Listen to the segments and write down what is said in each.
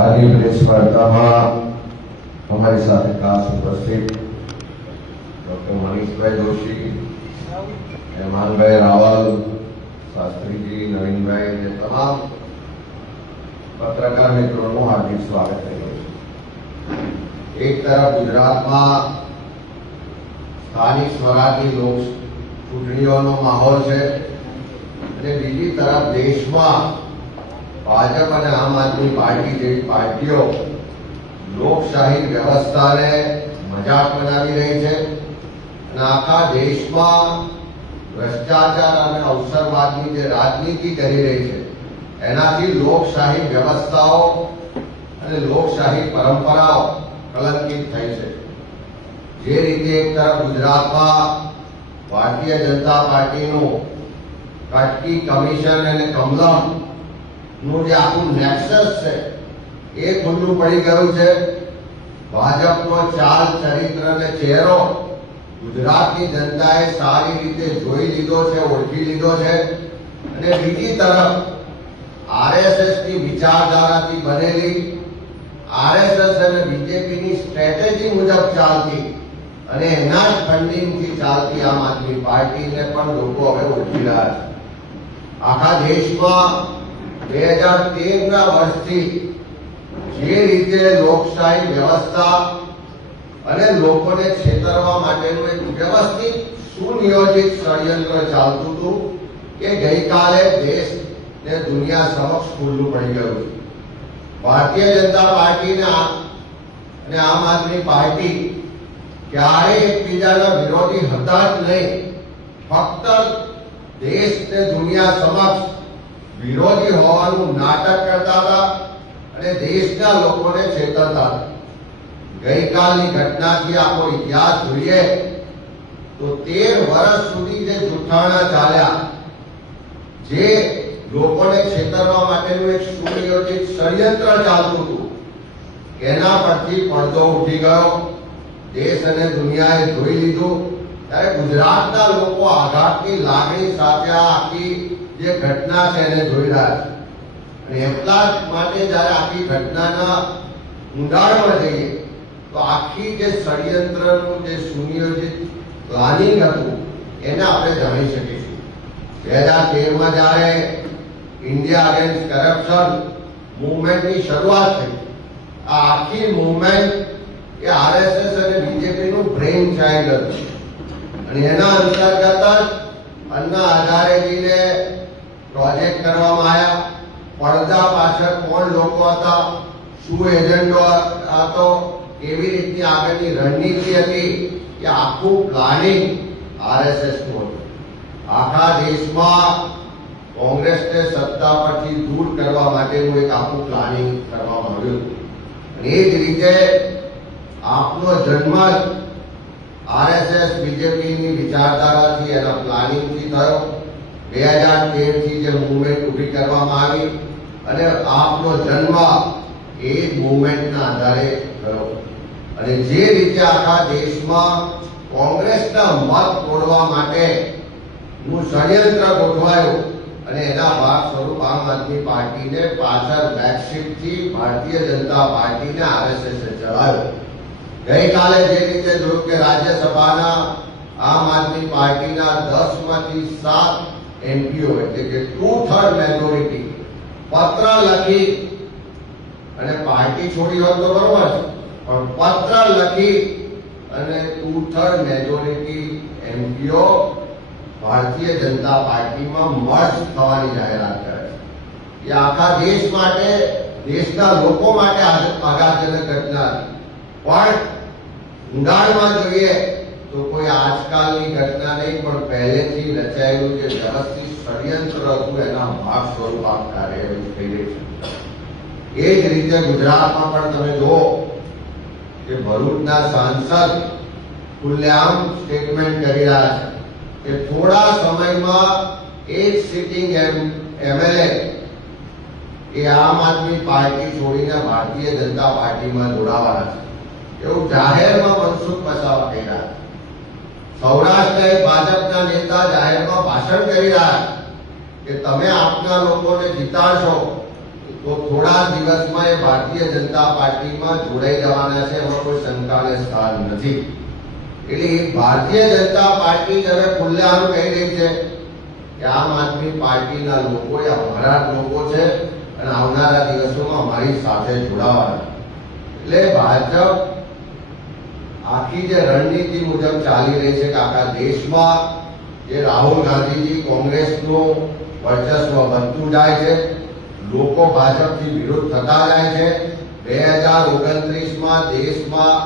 આજની પ્રેસ વાર્તામાં हमारे साथ खास उपस्थित डॉक्टर मनीषभाई जोशी, मेहमानभाई रावल, शास्त्री जी, नवीन भाई ने तमाम पत्रकार मित्रों को हार्दिक स्वागत है। एक तरफ गुजरात में स्थानिक स्वराजनी लोक चूंटणीओनो माहौल है, बीजी तरफ देश में भाजप और आम आदमी पार्टी जेवी पार्टीओ लोकशाही व्यवस्था ने मजाक बनावी रही है। आखा देश में भ्रष्टाचार और अवसरवादी जो राजनीति करी रही है एनाथी लोकशाही व्यवस्थाओं और लोकशाही परंपराओं कलंकित थई है। जे रीते एक तरफ गुजरात में भारतीय जनता पार्टी कटकी कमीशन और कमलम નું જે આખું નેક્સસ છે એ ખુલ્લું પડી ગયું છે। ભાજપનો ચાલ ચરિત્ર અને ચહેરો ગુજરાતની જનતાએ સારી રીતે જોઈ લીધો છે, ઓળખી લીધો છે। અને બીજી તરફ આરએસએસની વિચારધારાથી બનેલી આરએસએસ અને બીજેપીની સ્ટ્રેટેજી મુજબ ચાલતી અને એના જ ફંડિંગથી ચાલતી આમ આદમી પાર્ટીને પણ લોકો હવે ઓળખી રહ્યા છે। આખા દેશમાં 2013 વર્ષથી જે રીતે લોકશાહી વ્યવસ્થા અને લોકોને છેતરવા માટેનું એક વ્યવસ્થિત સુનિયોજિત ષડયંત્ર ચાલતું હતું એ ગઈકાલે દેશ ને દુનિયા સમક્ષ ખુલ્લું પડી ગયું છે। ભારતીય જનતા પાર્ટી અને આમ આદમી પાર્ટી ક્યારેય એકબીજાના વિરોધી હતા જ નહીં, ફક્ત દેશ ને દુનિયા સમક્ષ विरोधी होवानुं नाटक करता था अने देशना लोकोने चेतरता था। गई कालनी घटनाथी आपणो इतिहास जोईए तो 13 वर्ष सुधी जे जूठाणा चाल्या, जे लोकोने छेतरवा माटेनुं एक सुनियोजित षडयंत्र चालतुं हतुं, एना परथी પડદો ઉઠી ગયો। देश अने दुनियाए जोई लीधुं त्यारे गुजरातना लोको आघातनी लागणी साथे आखी જે ઘટના છે એને જોઈ રહ્યા છે। અને એટલા જ માટે જ્યારે આખી ઘટનાના ઊંડાણમાં જઈએ તો આખી જે ષડયંત્રનું જે સુનિયોજિત પ્લાનિંગ હતું એને આપણે જાણી શકીશું। 2013 માં જ્યારે ઇન્ડિયા અગેન્સ્ટ કરપ્શન મૂવમેન્ટની શરૂઆત થઈ, આ આખી મૂવમેન્ટ એ આરએસએસ અને બીજેપીનું બ્રેઇન ચાઇલ્ડ હતું। અને એના અંતર્ગત જ અન્ના હજારેજીને प्रोजेक्ट करवामां आया। પડદા પાછળ કોણ લોકો હતા, શું એજન્ડો હતો, કેવી રીતની આગળની રણનીતિ હતી, એ આખું પ્લાનિંગ આરએસએસનું હતું। આખા દેશમાં કોંગ્રેસને સત્તા પરથી દૂર કરવા માટેનું એક આખું પ્લાનિંગ કરવામાં આવ્યું। અને એ જ રીતે આપનો જન્મ આરએસએસ બીજેપીની વિચારધારાથી એના પ્લાનિંગથી થયો। 2013 થી જે મૂવમેન્ટ ઉભી કરવામાં આવી અને આપનો જન્મ એ મૂવમેન્ટના આધારે થયો। અને જે રીતે આખા દેશમાં કોંગ્રેસના મત તોડવા માટેનું ષડયંત્ર ગોઠવાયું અને એના ભાગ સ્વરૂપ આમ આદમી પાર્ટીને પાછળ બેકશીટથી ભારતીય જનતા પાર્ટીને આરએસએસે ચલાવ્યો। ગઈકાલે જે રીતે જોયું કે રાજ્યસભાના આમ આદમી પાર્ટીના 10માંથી 7 एमपीओ એટલે કે 2/3 મેજોરિટી પત્ર લખી અને પાર્ટી છોડી હોત તો બરોબર છે, પણ પત્ર લખી અને 2/3 મેજોરિટી એમપીઓ ભારતીય जनता પાર્ટીમાં મર્જ થવાની જાહેરાત કરે છે। એ આખા દેશ માટે, દેશના લોકો માટે આઘાતજનક ઘટના હતી। પણ ઊંડાણમાં જોઈએ तो कोई आजकल की घटना नहीं, पर पहले थी रचायेलुं जे व्यवस्थित षडयंत्र हतुं एना भाग स्वरूप आ कार्यवाही थई रही छे। ए ज रीते गुजरातमां पण तमे जोओ के भरूचना सांसद खुलेआम स्टेटमेंट करी रह्या छे के थोड़ा समयमां एक सिटिंग एमएलए ए आम आदमी पार्टी छोड़ीने भारतीय जनता पार्टीमां जोडावाना छे एवुं जाहेरमां मनसुख वसावा कर्या। सौराष्ट्र भाजपा नेता जाहिर में भाषण कर रहा है कि तमे आपना लोकोने जीताड़शो તો થોડા દિવસમાં એ ભારતીય જનતા પાર્ટીમાં જોડાઈ જવાના છે, એમાં કોઈ શંકાને સ્થાન નથી. એટલે ભારતીય જનતા પાર્ટી હવે ખુલ્લેઆમ કહી રહી છે કે આમ આદમી પાર્ટીના લોકો એ અમારા જ લોકો છે અને આવનારા દિવસોમાં અમારી સાથે જોડાવાના. એટલે ભાજપ આખી જે રણનીતિ મુજબ ચાલી રહી છે કે આખા દેશમાં જે રાહુલ ગાંધીજી કોંગ્રેસનું વર્ચસ્વ વધતું જાય છે, લોકો ભાજપથી વિરોધ થતા જાય છે. 2029માં દેશમાં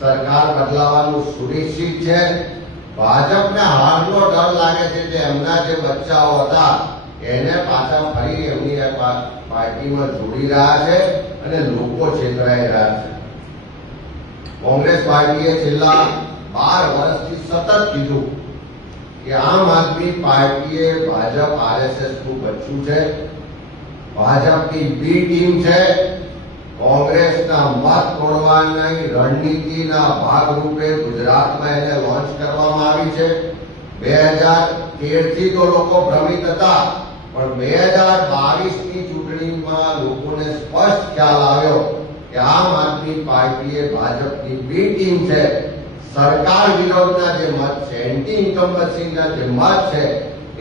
સરકાર બદલાવાનું સુનિશ્ચિત છે. ભાજપને હારનો ડર લાગે છે કે એમના જે બચ્ચાઓ હતા એને પાછા ફરી એમની પાર્ટીમાં જોડી રહ્યા છે અને લોકો છેતરાઈ રહ્યા છે. કોંગ્રેસ પાર્ટીએ છેલ્લા 12 વર્ષથી સતત કીધું કે આમ આદમી પાર્ટીએ ભાજપ આરએસએસ નું બચ્ચું છે, ભાજપની બી ટીમ છે. કોંગ્રેસના મત તોડવાની રણનીતિના ભાગરૂપે ગુજરાતમાં એને લોન્ચ કરવામાં આવી છે. 2013 થી તો લોકો ભ્રમિત હતા, પણ 2022ની ચૂંટણીમાં લોકોને સ્પષ્ટ ખ્યાલ આવ્યો કે આમ આદમી પાર્ટીએ ભાજપની બી ટીમ છે. સરકાર વિરોધના જે મત છે, એન્ટી ઇન્કમ્બન્સીના જે મત છે,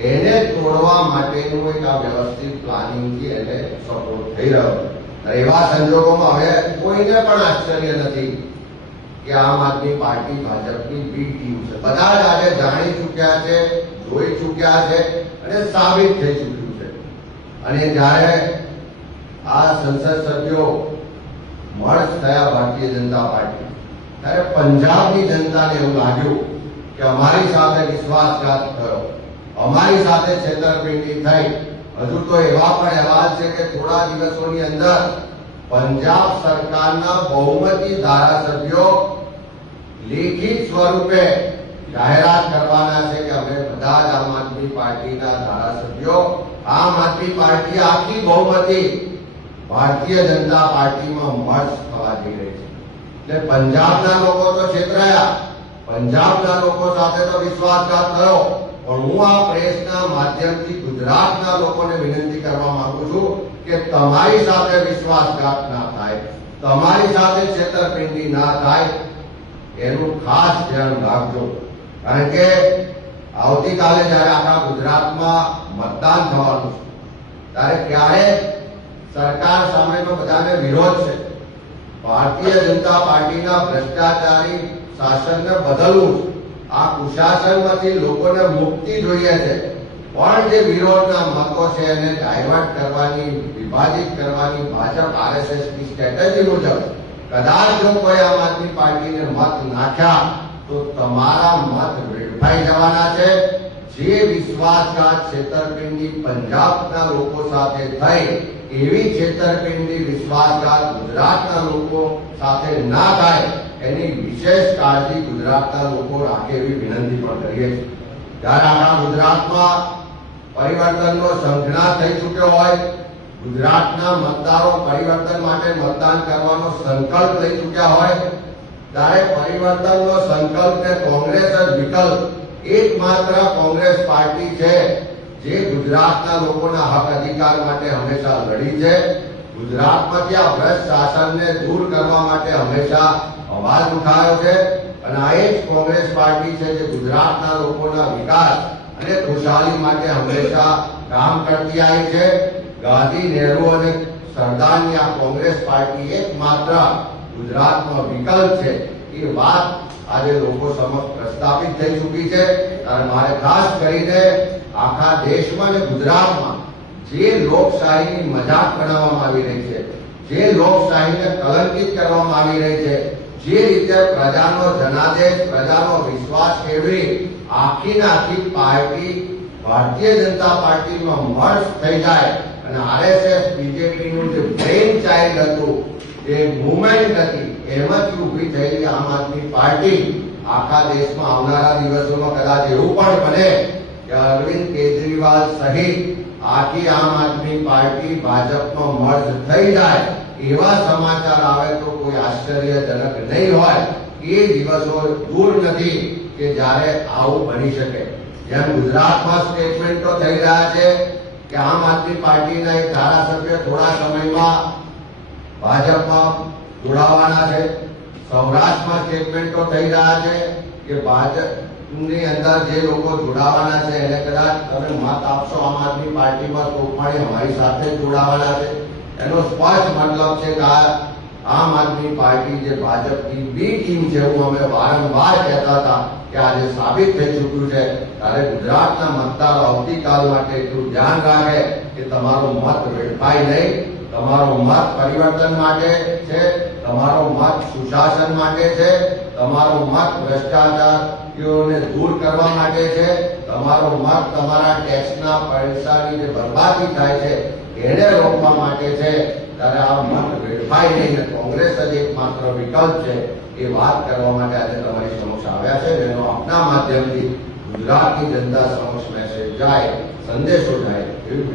એને તોડવા માટેનું એક આ વ્યવસ્થિત પ્લાનિંગથી એને સપોર્ટ થઈ રહ્યો. એવા સંજોગોમાં હવે કોઈને પણ આશ્ચર્ય નથી કે આમ આદમી પાર્ટી ભાજપની બી ટીમ છે. બધા જ આજે જાણી ચૂક્યા છે, જોઈ ચૂક્યા છે અને સાબિત થઈ ચૂક્યું છે. અને જ્યારે આ સંસદ સભ્યો મર્જ થયા ભારતીય જનતા પાર્ટી, ત્યારે પંજાબની જનતાને એવું લાગ્યું કે અમારી સાથે વિશ્વાસઘાત થયો, અમારી સાથે છેતરપિંડી થઈ. હજુ તો એવા પણ અહેવાલ છે કે થોડા દિવસોની અંદર પંજાબ સરકારના બહુમતી ધારાસભ્યો લેખિત સ્વરૂપે જાહેરાત કરવાના છે કે અમે બધા જ આમ આદમી પાર્ટીના ધારાસભ્યો, આમ આદમી પાર્ટી આખી બહુમતી ભારતીય જનતા પાર્ટીમાં મર્જ થવા જઈ રહી છે. એટલે પંજાબના લોકો તો છેતરાયા, પંજાબના લોકો સાથે તો વિશ્વાસઘાત થયો. પણ હું આ પ્રેસના માધ્યમથી ગુજરાતના લોકોને વિનંતી કરવા માંગુ છું કે તમારી સાથે વિશ્વાસઘાત ના થાય, તમારી સાથે છેતરપિંડી ના થાય, એનું ખાસ ધ્યાન રાખજો. કારણ કે આવતીકાલે જ્યારે આખા ગુજરાતમાં મતદાન થવાનું છે, ત્યારે ક્યારે સરકાર સામેનો બધાને વિરોધ છે. ભારતીય જનતા પાર્ટીના ભ્રષ્ટાચારી શાસનને બદલવું, આ કુશાસનમાંથી લોકોને મુક્તિ જોઈએ છે. પણ જે વિરોધના મતો છે એને ડાયવર્ટ કરવાની, વિભાજિત કરવાની ભાજપ આરએસએસની સ્ટ્રેટેજી મુજબ કદાચ જો કોઈ આમ આદમી પાર્ટીને મત નાખ્યા તો તમારા મત વેડફાઈ જવાના છે. જે વિશ્વાસઘાત છેતરપિંડી પંજાબના લોકો સાથે થઈ, એવી છેતરપિંડી વિશ્વાસઘાત ગુજરાતના લોકો સાથે ના થાય, એની વિશેષ કાળજી ગુજરાતના લોકો રાખે એવી વિનંતી પણ કરીએ છીએ. જ્યારે આપણા ગુજરાતમાં પરિવર્તનનો શંખનાદ થઈ ચૂક્યો હોય, ગુજરાતના મતદારો પરિવર્તન માટે મતદાન કરવાનો સંકલ્પ લઈ ચૂક્યા હોય, ત્યારે પરિવર્તનનો સંકલ્પને કોંગ્રેસ જ વિકલ્પ, એકમાત્ર કોંગ્રેસ પાર્ટી છે જે ગુજરાતના લોકોના હક અધિકાર માટે હંમેશા લડી છે. ગુજરાતમાંથી આ ભ્રષ્ટ શાસનને દૂર કરવા માટે હંમેશા અવાજ ઉઠાવ્યો છે. અને આ એ જ કોંગ્રેસ પાર્ટી છે જે ગુજરાતના લોકોના વિકાસ અને ખુશહાલી માટે હંમેશા કામ કરતી આવી છે. ગાંધી, નહેરુ અને સરદારની આ કોંગ્રેસ પાર્ટી એકમાત્ર ગુજરાતનો વિકલ્પ છે. એ વાત આજે લોકો સમક્ષ પ્રસ્થાપિત થઈ ચૂકી છે. અને મારે ખાસ કરીને આખા દેશમાં અને ગુજરાતમાં જે લોકશાહીની મજાક બનાવવામાં આવી રહી છે, જે લોકશાહીને કલંકિત કરવામાં આવી રહી છે, જે રીતે પ્રજાનો જનાદેશ, પ્રજાનો વિશ્વાસ કેળવી આખી પાર્ટી ભારતીય જનતા પાર્ટીમાં મર્જ થઈ જાય અને આરએસએસ બીજેપીનું જે બ્રેઇન ચાઇલ્ડ હતું, જે મુવમેન્ટ હતી, એમાંથી ઉભી થયેલી આમ આદમી પાર્ટી આખા દેશમાં આવનારા દિવસોમાં કદાચ એવું પણ બને કે અરવિંદ કેજરીવાલ સહિત આખી આમ આદમી પાર્ટી ભાજપમાં મર્જ થઈ જાય, એવા સમાચાર આવે તો કોઈ આશ્ચર્યજનક નહીં હોય. એ દિવસો દૂર નથી કે જ્યારે આવું બની શકે. જેમ ગુજરાતમાં સ્ટેટમેન્ટો થઈ રહ્યા છે કે આમ આદમી પાર્ટીના એક ધારાસભ્ય થોડા સમયમાં ભાજપમાં જોડાવાના છે. સૌરાષ્ટ્રમાં સ્ટેટમેન્ટો થઈ રહ્યા છે કે ભાજપની અંદર જે લોકો જોડાવાના છે એને કદાચ તમે મત આપશો આમ આદમી પાર્ટીમાં તો પણ અમારી સાથે જોડાવાના છે. એનો સ્પષ્ટ મતલબ છે કે આમ આદમી પાર્ટી જે ભાજપની બી ટીમ છે, હું અમે વારંવાર કહેતા હતા કે આજે સાબિત થઈ ચૂક્યું છે. ત્યારે ગુજરાતના મતદારો આવતીકાલ માટે એટલું ધ્યાન રાખે કે તમારો મત વેડફાય નહીં. તમારો મત પરિવર્તન માટે છે, તમારો મત સુશાસન માટે છે, તમારો મત ભ્રષ્ટાચારીઓને દૂર કરવા માટે છે, તમારો મત તમારા ટેક્સના પૈસાની જે બરબાદી થાય છે એને રોકવા માટે છે. ત્યારે આ મત વેડફાય નહીં ને કોંગ્રેસ જ એકમાત્ર વિકલ્પ છે એ વાત કરવા માટે આજે તમારી સમક્ષ આવ્યા છે. એનો આપના માધ્યમથી ગુજરાતની જનતા સમક્ષ મેસેજ જાય, સંદેશો જાય એવી